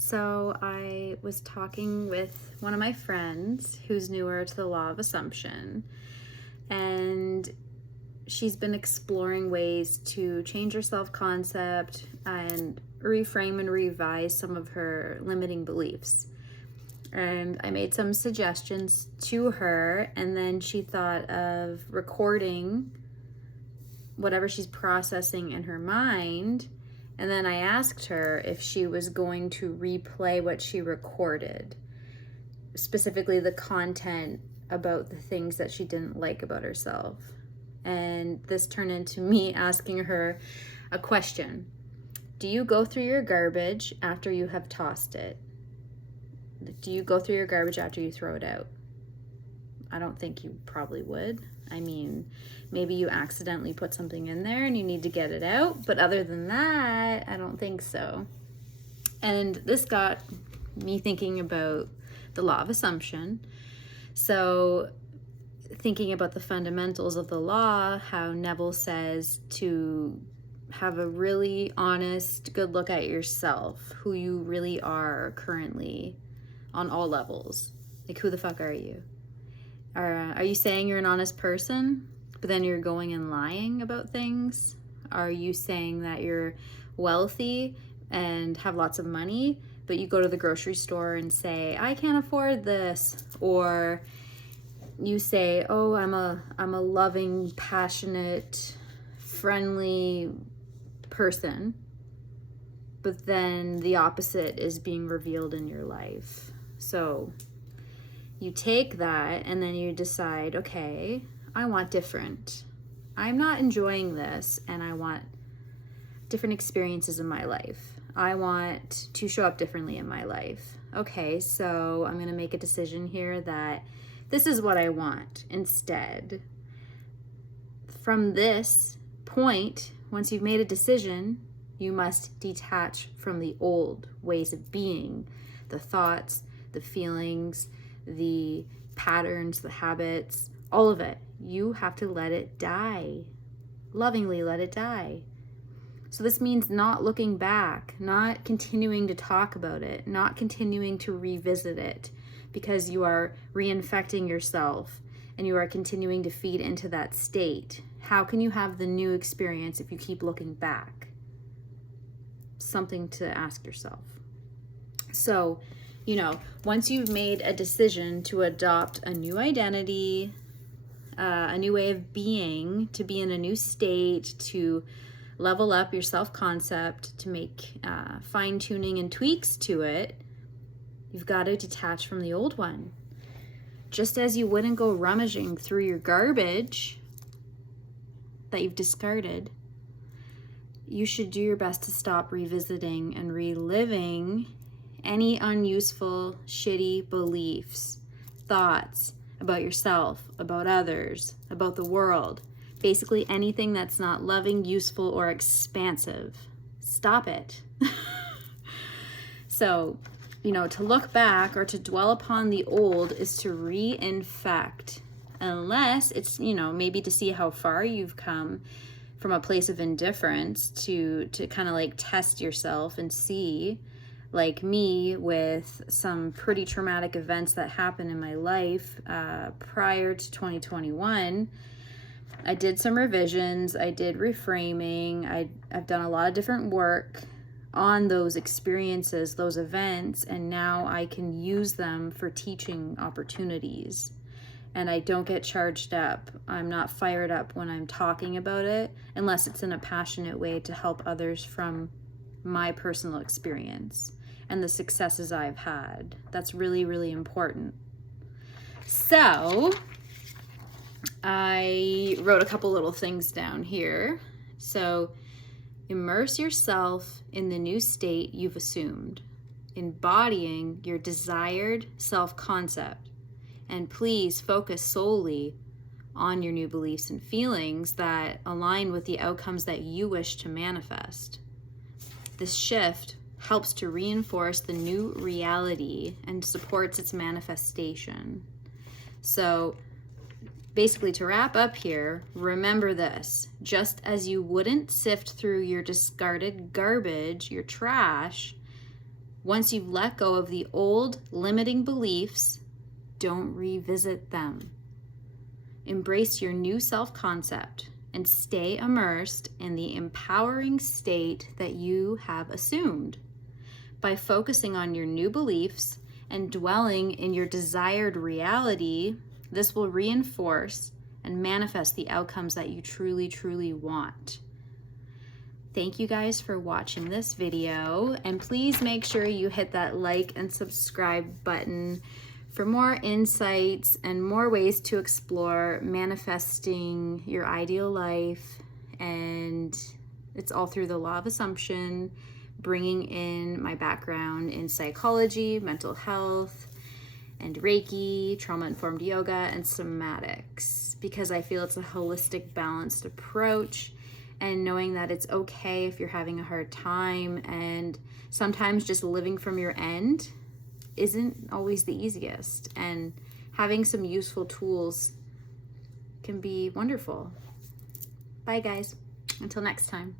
So I was talking with one of my friends who's newer to the law of assumption, and she's been exploring ways to change her self-concept and reframe and revise some of her limiting beliefs. And I made some suggestions to her, and then she thought of recording whatever she's processing in her mind. And then I asked her if she was going to replay what she recorded, specifically the content about the things that she didn't like about herself. And this turned into me asking her a question. Do you go through your garbage after you have tossed it? Do you go through your garbage after you throw it out? I don't think you probably would. I mean, maybe you accidentally put something in there and you need to get it out, but other than that, I don't think so. And this got me thinking about the law of assumption. So, thinking about the fundamentals of the law, how Neville says to have a really honest, good look at yourself, who you really are currently on all levels. Like, who the fuck are you? Are you saying you're an honest person, but then you're going and lying about things? Are you saying that you're wealthy and have lots of money, but you go to the grocery store and say, I can't afford this? Or you say, oh, I'm a loving, passionate, friendly person, but then the opposite is being revealed in your life. So you take that and then you decide, okay, I want different. I'm not enjoying this and I want different experiences in my life. I want to show up differently in my life. Okay, so I'm going to make a decision here that this is what I want instead. From this point, once you've made a decision, you must detach from the old ways of being, the thoughts, the feelings, the patterns, the habits, all of it. You have to let it die. Lovingly let it die. So this means not looking back, not continuing to talk about it, not continuing to revisit it, because you are reinfecting yourself and you are continuing to feed into that state. How can you have the new experience if you keep looking back? Something to ask yourself. So, once you've made a decision to adopt a new identity, a new way of being, to be in a new state, to level up your self-concept, to make fine-tuning and tweaks to it, you've got to detach from the old one. Just as you wouldn't go rummaging through your garbage that you've discarded, you should do your best to stop revisiting and reliving any unuseful, shitty beliefs, thoughts about yourself, about others, about the world. Basically anything that's not loving, useful, or expansive. Stop it. So, to look back or to dwell upon the old is to reinfect. Unless it's, maybe to see how far you've come from a place of indifference to kind of like test yourself and see. Like me, with some pretty traumatic events that happened in my life prior to 2021, I did some revisions, I did reframing, I've done a lot of different work on those experiences, those events, and now I can use them for teaching opportunities. And I don't get charged up. I'm not fired up when I'm talking about it, unless it's in a passionate way to help others from my personal experience and the successes I've had. That's really, really important. So I wrote a couple little things down here. So immerse yourself in the new state you've assumed, embodying your desired self-concept. And please focus solely on your new beliefs and feelings that align with the outcomes that you wish to manifest. This shift helps to reinforce the new reality and supports its manifestation. So basically, to wrap up here, remember this. Just as you wouldn't sift through your discarded garbage, your trash, Once you've let go of the old limiting beliefs, don't revisit them. Embrace your new self-concept and stay immersed in the empowering state that you have assumed. By focusing on your new beliefs and dwelling in your desired reality, this will reinforce and manifest the outcomes that you truly, truly want. Thank you guys for watching this video, and please make sure you hit that like and subscribe button for more insights and more ways to explore manifesting your ideal life. And it's all through the law of assumption, bringing in my background in psychology, mental health, and Reiki, trauma-informed yoga, and somatics, because I feel it's a holistic, balanced approach, and knowing that it's okay if you're having a hard time, and sometimes just living from your end isn't always the easiest, and having some useful tools can be wonderful. Bye guys, until next time.